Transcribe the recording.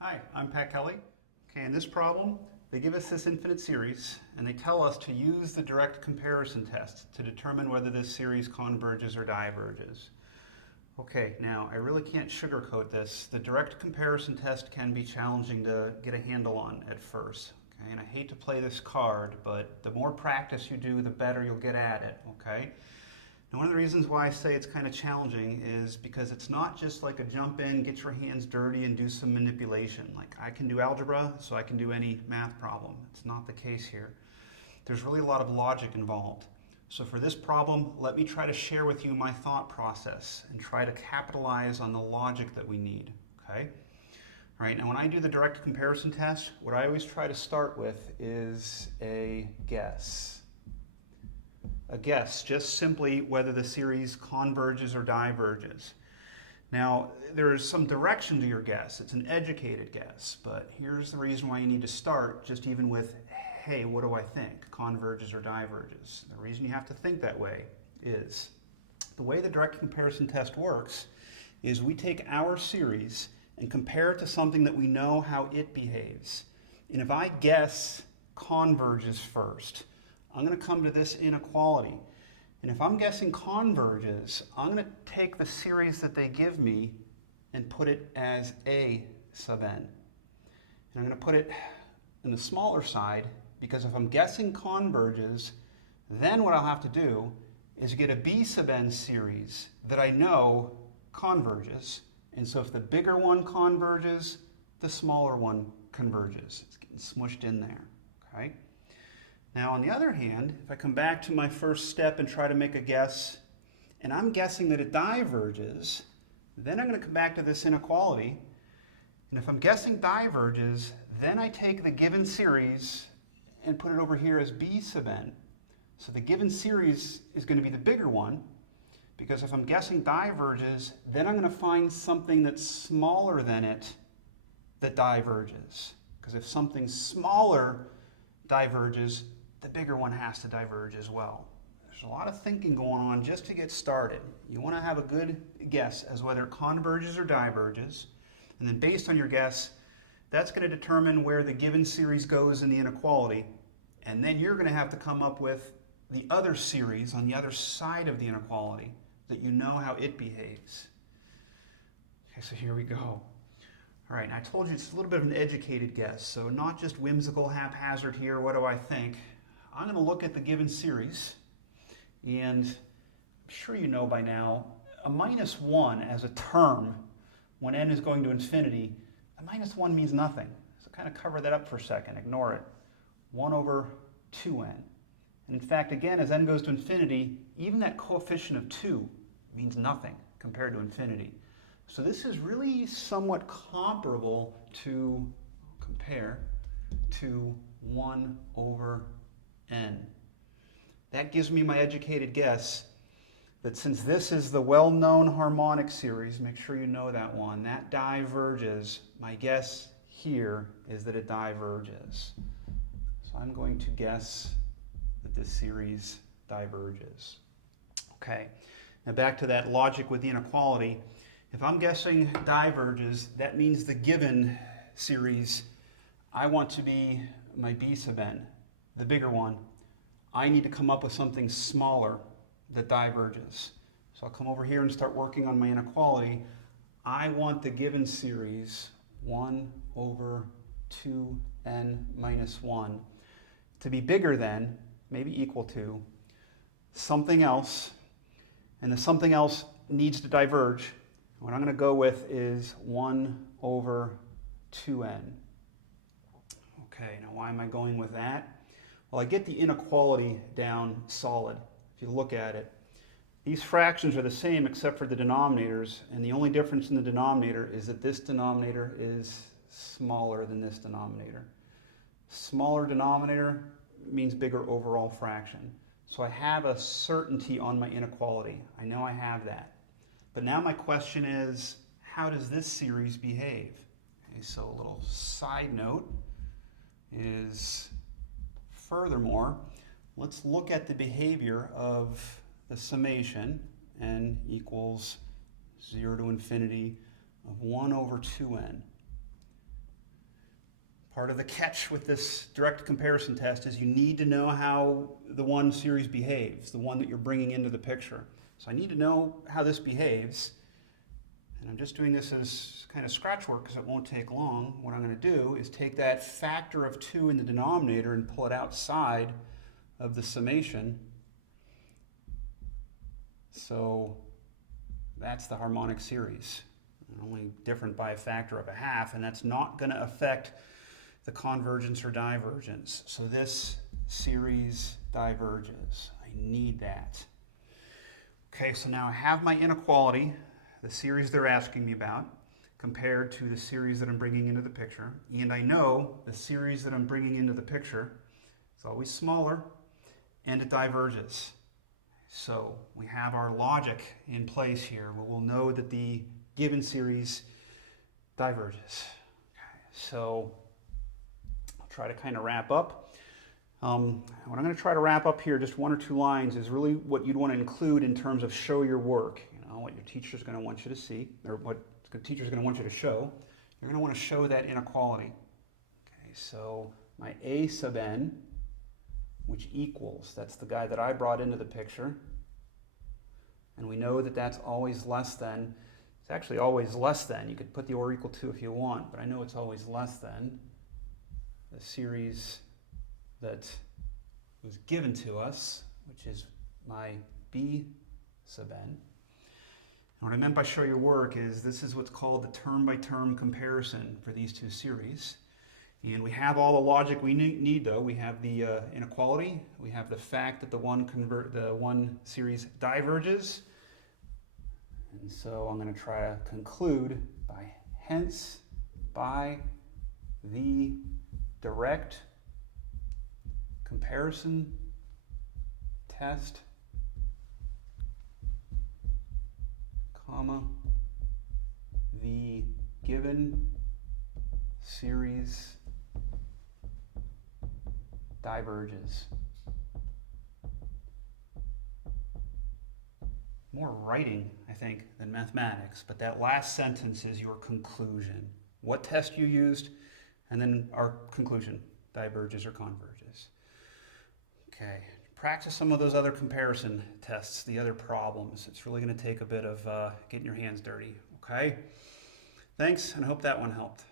Hi, I'm Pat Kelly. Okay, in this problem, they give us this infinite series and they tell us to use the direct comparison test to determine whether this series converges or diverges. Okay, now I really can't sugarcoat this. The direct comparison test can be challenging to get a handle on at first. Okay, and I hate to play this card, but the more practice you do, the better you'll get at it. Okay. And one of the reasons why I say it's kind of challenging is because it's not just like a jump in, get your hands dirty and do some manipulation. Like I can do algebra, so I can do any math problem. It's not the case here. There's really a lot of logic involved. So for this problem, let me try to share with you my thought process and try to capitalize on the logic that we need, okay? All right, now when I do the direct comparison test, what I always try to start with is a guess. A guess, just simply whether the series converges or diverges. Now, there is some direction to your guess. It's an educated guess, but here's the reason why you need to start just even with, hey, what do I think? Converges or diverges? The reason you have to think that way is the way the direct comparison test works is we take our series and compare it to something that we know how it behaves. And if I guess converges first, I'm going to come to this inequality. And if I'm guessing converges, I'm going to take the series that they give me and put it as A sub n. And I'm going to put it in the smaller side because if I'm guessing converges, then what I'll have to do is get a B sub n series that I know converges. And so if the bigger one converges, the smaller one converges. It's getting smushed in there, okay? Now, on the other hand, if I come back to my first step and try to make a guess, and I'm guessing that it diverges, then I'm going to come back to this inequality. And if I'm guessing diverges, then I take the given series and put it over here as B sub n. So the given series is going to be the bigger one, because if I'm guessing diverges, then I'm going to find something that's smaller than it that diverges. Because if something smaller diverges, the bigger one has to diverge as well. There's a lot of thinking going on just to get started. You want to have a good guess as whether it converges or diverges, and then based on your guess, that's going to determine where the given series goes in the inequality, and then you're going to have to come up with the other series on the other side of the inequality that you know how it behaves. Okay, so here we go. All right, I told you it's a little bit of an educated guess, so not just whimsical haphazard here, what do I think? I'm going to look at the given series, and I'm sure you know by now, a minus 1 as a term, when n is going to infinity, a minus 1 means nothing. So kind of cover that up for a second, ignore it. 1 over 2n. And in fact, again, as n goes to infinity, even that coefficient of 2 means nothing compared to infinity. So this is really somewhat comparable to, compare to 1 over n. That gives me my educated guess that since this is the well-known harmonic series, make sure you know that one, that diverges, my guess here is that it diverges. So I'm going to guess that this series diverges. Okay, now back to that logic with the inequality. If I'm guessing diverges, that means the given series, I want to be my B sub n, the bigger one. I need to come up with something smaller that diverges. So I'll come over here and start working on my inequality. I want the given series, 1 over 2n minus 1, to be bigger than, maybe equal to, something else, and the something else needs to diverge. What I'm going to go with is 1 over 2n. Okay, now why am I going with that? Well, I get the inequality down solid. If you look at it, these fractions are the same except for the denominators, and the only difference in the denominator is that this denominator is smaller than this denominator. Smaller denominator means bigger overall fraction. So I have a certainty on my inequality. I know I have that. But now my question is, how does this series behave? Okay, so a little side note is, furthermore, let's look at the behavior of the summation, n equals 0 to infinity of 1 over 2n. Part of the catch with this direct comparison test is you need to know how the one series behaves, the one that you're bringing into the picture. So I need to know how this behaves. And I'm just doing this as kind of scratch work because it won't take long. What I'm going to do is take that factor of 2 in the denominator and pull it outside of the summation. So that's the harmonic series, only different by a factor of 1/2, and that's not going to affect the convergence or divergence. So this series diverges. I need that. Okay, so now I have my inequality, the series they're asking me about, compared to the series that I'm bringing into the picture. And I know the series that I'm bringing into the picture is always smaller, and it diverges. So we have our logic in place here. We'll know that the given series diverges. Okay, so I'll try to kind of wrap up. What I'm going to try to wrap up here, just 1 or 2 lines, is really what you'd want to include in terms of show your work. What your teacher's going to want you to see, or what the teacher's going to want you to show. You're going to want to show that inequality. Okay, so my A sub n, which equals, that's the guy that I brought into the picture, and we know that that's always less than, it's actually always less than, you could put the or equal to if you want, but I know it's always less than the series that was given to us, which is my B sub n. And what I meant by show your work is this is what's called the term-by-term comparison for these 2 series. And we have all the logic we need though. We have the inequality, we have the fact that the one series diverges. And so I'm going to try to conclude by hence by the direct comparison test, comma, the given series diverges. More writing, I think, than mathematics, but that last sentence is your conclusion. What test you used, and then our conclusion, diverges or converges. Okay, practice some of those other comparison tests, the other problems. It's really going to take a bit of getting your hands dirty, okay? Thanks, and I hope that one helped.